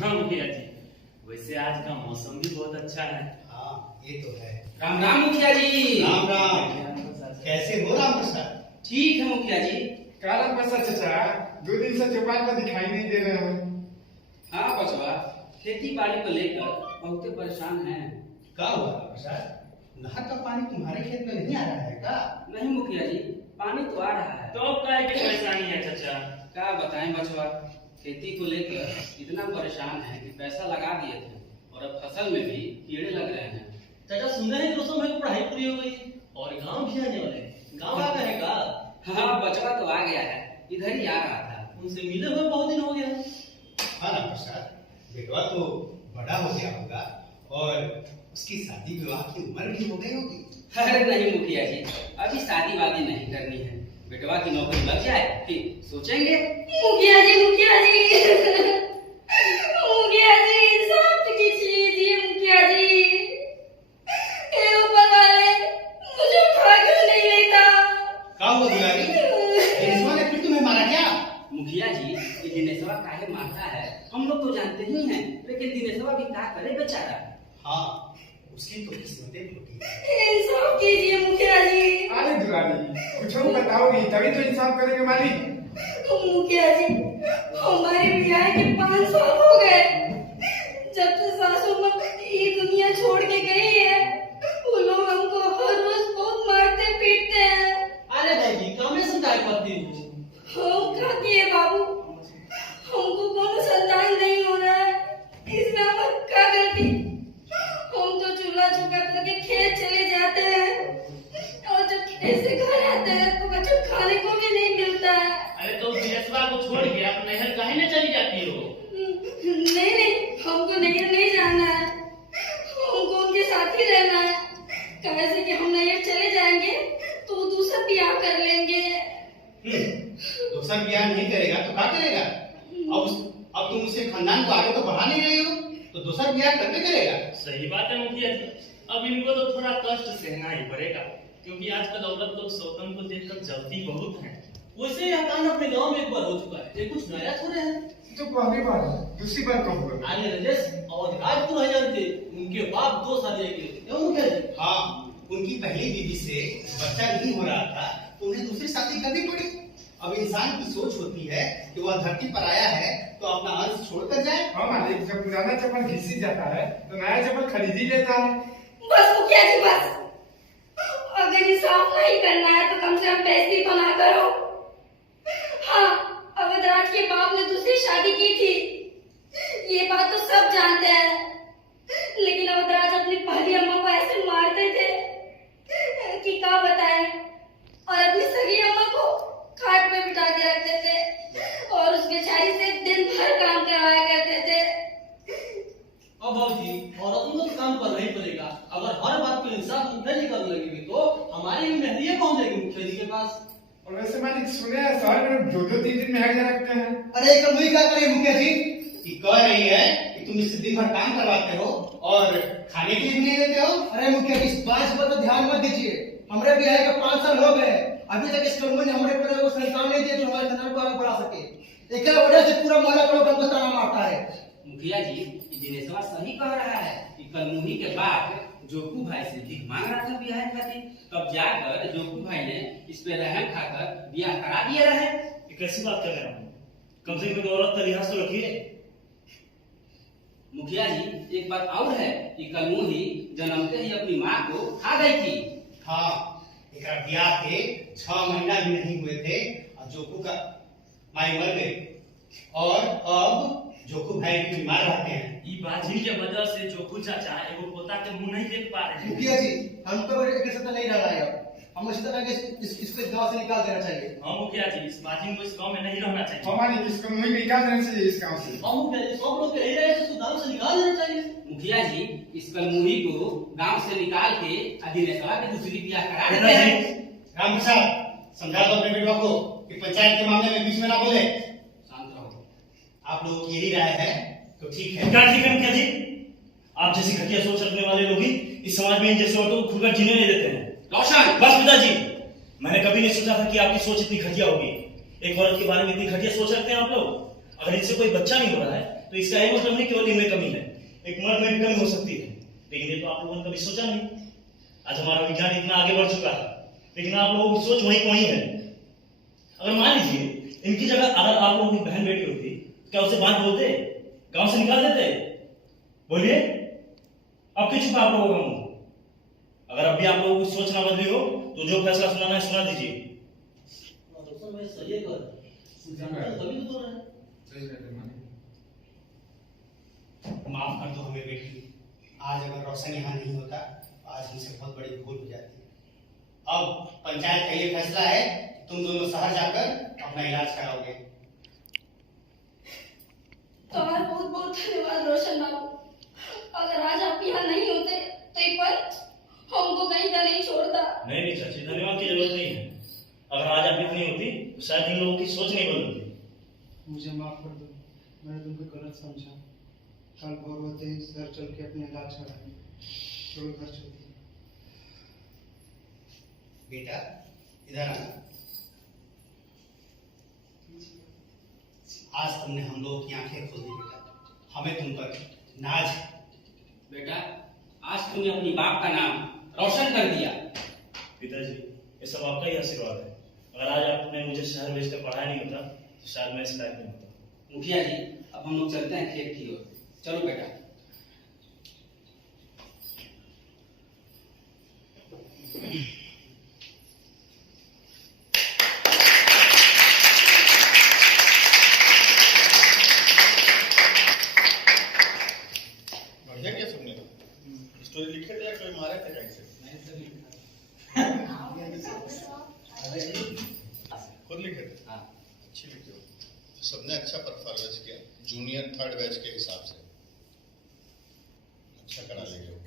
हाँ मुखिया जी, वैसे आज का मौसम भी बहुत अच्छा है। हाँ ये तो है। राम राम मुखिया जी। राम राम। कैसे हो राम प्रसाद? ठीक है मुखिया जी। काला प्रसाद चाचा, 2 दिन से चौपाल पर दिखाई नहीं दे रहे हो। हाँ बचवा, खेती बाड़ी को लेकर बहुत परेशान हैं। क्या हुआ राम प्रसाद? नहर का पानी तुम्हारे खेत में नहीं आ रहा है क्या? नहीं मुखिया जी, पानी तो आ रहा है। तो अब क्या परेशानी है चाचा? क्या बताएं बचवा, खेती को लेकर इतना परेशान है कि पैसा लगा दिए थे और अब फसल में भी कीड़े लग रहे हैं। चाचा सुन रहे हैं कि दोस्तों मेरी पढ़ाई पूरी हो गई और गांव भी आने वाले हैं। गांव आ गए का? हाँ बचवा तो आ गया है, इधर ही आ रहा था। उनसे मिले हुए बहुत दिन हो गया। हाँ राम प्रसाद, बेटवा तो बड़ा हो गया होगा और उसकी शादी विवाह की उम्र भी हो गई होगी। अरे नहीं मुखिया जी, अभी शादी वादी नहीं करनी है। बेटवा की नौकरी लग जाए फिर सोचेंगे। मुखिया जी, मुखिया जी, मुखिया जी, इंसाफ कीजिए मुखिया जी। ये ऊपर वाले मुझे उठा क्यों नहीं लेता? क्या हुआ दुलारी? दिनेशवा ने फिर तुम्हें मारा क्या? मुखिया जी, ये दिनेशवा काहे मारता है हम लोग तो जानते ही हैं, लेकिन दिनेशवा भी क्या करे बेचारा। हाँ, उसकी तो किस्मतें टूटी है। इंसाफ कीजिए मुखिया जी। अरे दुलारी, कुछ बताओगी तभी तो इंसाफ करेंगे मालिक। मुखिया जी, हमारे ब्याह के 5 साल हो गए। जब से सासू माँ ये दुनिया छोड़ के गई है, वो लोग हमको हर रोज बहुत मारते पीटते हैं। अरे भाई काम में समझाई पड़ती हूँ। हम क्या किए बाबू, हमको कोनो संतान नहीं हो रहा है, इसमें हमारी क्या गलती? हम तो चूल्हा चौका करके खेत चले जाते हैं और जब खेत से घर आते हैं तो बच्चों खाने को भी नहीं मिलता है। अरे तो दिनेशवा को छोड़ के आप नहर काहे न चली जाती हो? नहीं, हमको नैयर नहीं जाना है, हमको उनके साथ ही रहना है। कैसे कि हम नैयर चले जाएंगे तो वो दूसरा ब्याह कर लेंगे। दूसरा ब्याह नहीं करेगा तो क्या करेगा? अब तुम उसे खानदान को आगे तो बढ़ा नहीं रही हो, तो दूसरा ब्याह करके करेगा। सही बात है मुखिया जी, अब इनको तो थोड़ा कष्ट सहना ही पड़ेगा, क्योंकि आजकल औरत लोग सौतन को देखकर जलती बहुत है। वैसे यह कांड अपने गांव में एक बार हो चुका है, ये कुछ नया थोड़े है। तो पहली बार है, दूसरी बार कब हुआ? आगे राजेश और राजपुर है जानते, उनके बाप 2 शादी किए थे। क्यों मुखिया जी? हाँ, उनकी पहली बीवी से बच्चा नहीं हो रहा था तो उन्हें दूसरी शादी करनी पड़ी। अब इंसान की सोच होती है कि वह धरती पर आया है तो अपना अंश छोड़कर जाए। हाँ मालिक, जब पुराना चप्पल घिसी जाता है तो नया चप्पल खरीद ही लेता है। बस मुखिया जी बस, अगर इंसाफ नहीं करना है तो कम से कम बेइज्जती तो ना करो। हाँ, अवधराज के बाप ने दूसरी शादी की थी, ये बात तो सब जानते हैं, लेकिन अवधराज अपनी पहली अम्मा को ऐसे मारते थे कि क्या बताएं, और अपनी सगी अम्मा को खाट पे बिठा के रखते थे और उस बेचारी से दिन भर काम करवाया करते थे। अब बाबूजी, औरतों को तो काम करना ही पड़ेगा। अगर हर बात को इंसाफ नहीं करने लगेगी तो हमारी मेहरिया पहुंच जाएगी मुखिया जी के पास। और वैसे मालिक सुने हैं शहर में 2-2 3 मेहरिया रखते हैं। अरे कल क्या करे मुखिया जी कि कह रही है कि तुम इससे दिन भर काम करवाते हो और खाने के लिए भी नहीं देते हो। अरे मुखिया जी, इस बात पर तो ध्यान मत दीजिए। हमारे ब्याह के 5 साल हो गए, अभी तक इस कौम ने हमारे पर वो सही काम नहीं दिया जो हमारे खानदान को आगे बढ़ा सके। एक वजह से पूरा मोहल्ला का लोग हमको ताना मारता है। मुखिया जी, दिनेशवा सही कह रहा है कि कलमुही के बाद जोकू भाई से भीख मांग रहा था ब्याह खातिर, तब जाकर जोकू भाई ने इस पे रहम खाकर ब्याह करा दिया रहे। ये कैसी बात कर रहे हैं? कम से कम औरत का लिहाज तो रखिए। मुखिया जी, एक बात और है कि कलमुही जन्मते ही अपनी माँ को खा गई थी। हाँ, एक ब्याह के 6 महीना भी नहीं हुए थे और जोकू का माई मर गई और अब जोकू भाई भी बीमार रहते हैं। ये बाजी के वजह से जोकू चाचा एगो पोता के मुंह नहीं देख पा रहे हैं। मुखिया जी, हमको एक साथ नहीं रहना है। हम इसी तरह के इसको इस गांव से निकाल देना चाहिए। हाँ मुखिया जी, इस बाजी को इस गांव में नहीं रहना चाहिए। हाँ मालिक, इसको मुझे निकाल देना चाहिए इस गाँव से। हम मुखिया जी, सब लोग यही रहे तो गांव से निकाल देना चाहिए। मुखिया जी, इस कलमुही को गांव से निकाल के दिनेशवा की दूसरी ब्याह करा है देते ना हैं। जी? राम प्रसाद, समझा दो अपने बेटवा को कि पंचायत के मामले में बीच में ना बोले। शांत रहो। आप लोगों की यही राय है तो ठीक है। क्या ठीक है मुखिया जी? आप जैसी घटिया सोच रखने वाले लोग ही इस समाज में जैसे औरतों को खुलकर जीने नहीं देते हैं। रोशन, बस पिताजी, मैंने कभी नहीं सोचा था कि आपकी सोच इतनी घटिया होगी। एक औरत के बारे में इतनी घटिया सोच रखते हैं आप लोग। अगर इनसे कोई बच्चा नहीं हो रहा है तो इसका यह मतलब नहीं केवल इनमें कमी है, एक मर्द में भी कमी हो सकती है। लेकिन ये तो आप लोगों ने कभी सोचा नहीं। आज हमारा विज्ञान इतना आगे बढ़ चुका है, लेकिन आप लोगों की सोच वहीं वहीं है। अगर मान लीजिए इनकी जगह अगर आप लोगों की बहन बेटी होती, क्या उसे बात बोलते, गांव से निकाल देते? बोलिए, अब क्यों छुपा आप लोगों का मुंह? अगर अभी आप लोगों की सोच ना बदली हो तो जो फैसला सुनाना है सुना दीजिए। रोशन भाई सही है कर, तभी तो बोल रहे हैं। सही कहते मालिक। माफ कर दो हमें बेटी, आज अगर रोशन यहाँ नहीं होता तो आज हमसे बहुत बड़ी भूल हो जाती। अब पंचायत का ये फैसला है कि तुम दोनों शहर जाकर अपना इलाज कराओगे। तुम्हारा बहुत बहुत धन्यवाद रोशन बाबू। अगर आज आप यहाँ नहीं होते तो ये पंच हमको कहीं का नहीं छोड़ता। नहीं नहीं चाची, धन्यवाद की जरूरत नहीं है। अगर आज आप इतनी होती तो शायद इन लोगों की सोच नहीं बदलती। मुझे माफ कर दो, मैंने तुमको गलत समझा। कल भोर होते ही शहर चल के अपने इलाज कराएंगे। चलो घर चलते हैं। बेटा इधर आना। आज तुमने हम लोगों की आंखें खोल दी बेटा, हमें तुम पर नाज है। बेटा, आज तुमने अपनी बाप का नाम रोशन कर दिया। पिताजी, ये सब आपका ही आशीर्वाद है। अगर आज आपने मुझे शहर भेजकर पढ़ाया नहीं होता तो शायद मैं इस लायक नहीं होता। मुखिया जी, अब हम लोग चलते हैं खेत की ओर। चलो बेटा। बढ़िया क्या सुनने को स्टोरी लिखे थे या कोई मारे थे कैसे? खुद लिखे थे? हाँ। अच्छी लिखे हो। तो सबने अच्छा परफॉर्मेंस किया, जूनियर थर्ड बैच के हिसाब से अच्छा करा ले गए हो।